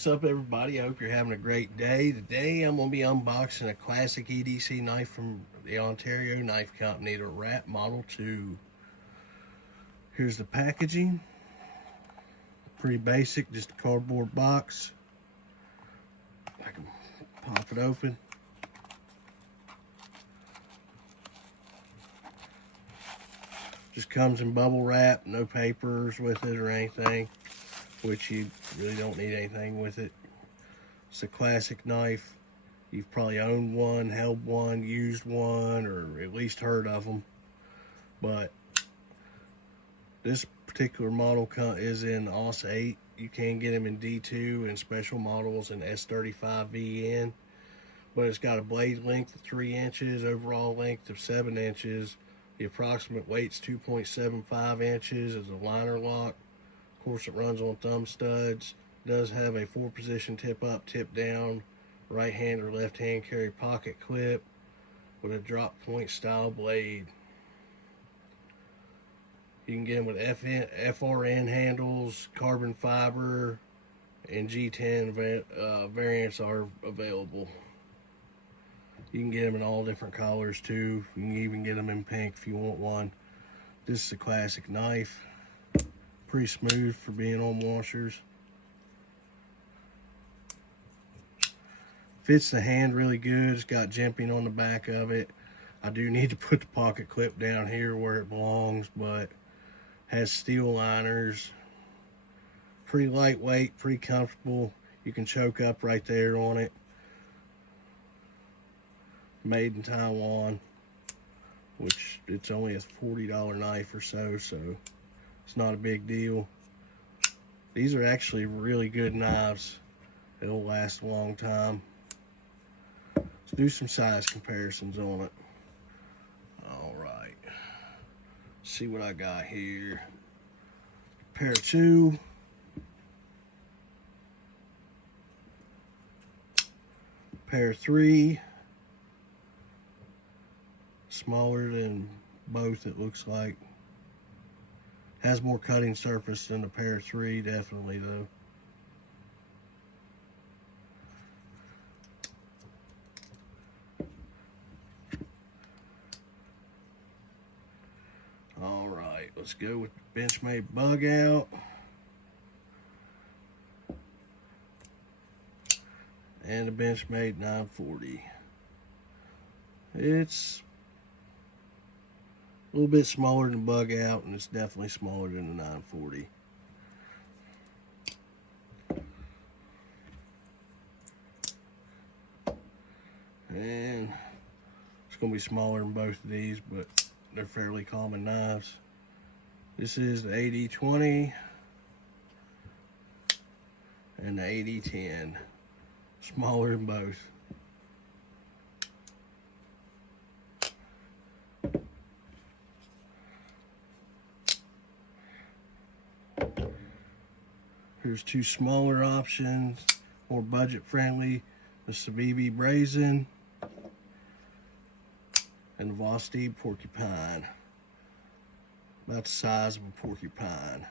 What's up, everybody? I hope you're having a great day. Today I'm going to be unboxing a classic EDC knife from the Ontario Knife Company, the Rat Model 2. Here's the packaging. Pretty basic, just a cardboard box. I can pop it open. Just comes in bubble wrap, no papers with it or anything, which you really don't need anything with it. It's a classic knife. You've probably owned one, held one, used one, or at least heard of them. But this particular model is in AUS 8. You can get them in D2 and special models in S35VN. But it's got a blade length of 3 inches, overall length of 7 inches. The approximate weight's 2.75 inches as a liner lock. Of course, it runs on thumb studs. It does have a 4-position tip up, tip down, right hand or left hand carry pocket clip with a drop point style blade. You can get them with FRN handles, carbon fiber, and G10 variants are available. You can get them in all different colors too. You can even get them in pink if you want one. This is a classic knife. Pretty smooth for being on washers. Fits the hand really good. It's got jimping on the back of it. I do need to put the pocket clip down here where it belongs, but has steel liners. Pretty lightweight, pretty comfortable. You can choke up right there on it. Made in Taiwan, which it's only a $40 knife or so it's not a big deal. These are actually really good knives. It'll last a long time. Let's do some size comparisons on it. All right. See what I got here. Pair 2. Pair 3. Smaller than both, it looks like. Has more cutting surface than the pair 3, definitely though. All right, let's go with the Benchmade Bug Out. And the Benchmade 940. It's a little bit smaller than Bug Out, and it's definitely smaller than the 940. And it's going to be smaller than both of these, but they're fairly common knives. This is the AD20 and the AD10. Smaller than both. Here's 2 smaller options, more budget friendly. The Civivi Brazen and the Vosteed Porcupine. About the size of a porcupine.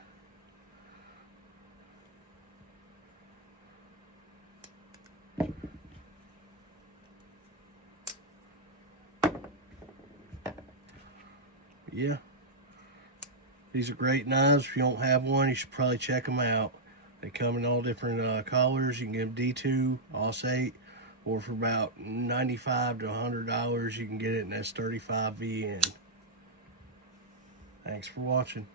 Yeah, these are great knives. If you don't have one, you should probably check them out. They come in all different colors. You can get them D2, AUS 8, or for about $95 to $100, you can get it in S35VN. Thanks for watching.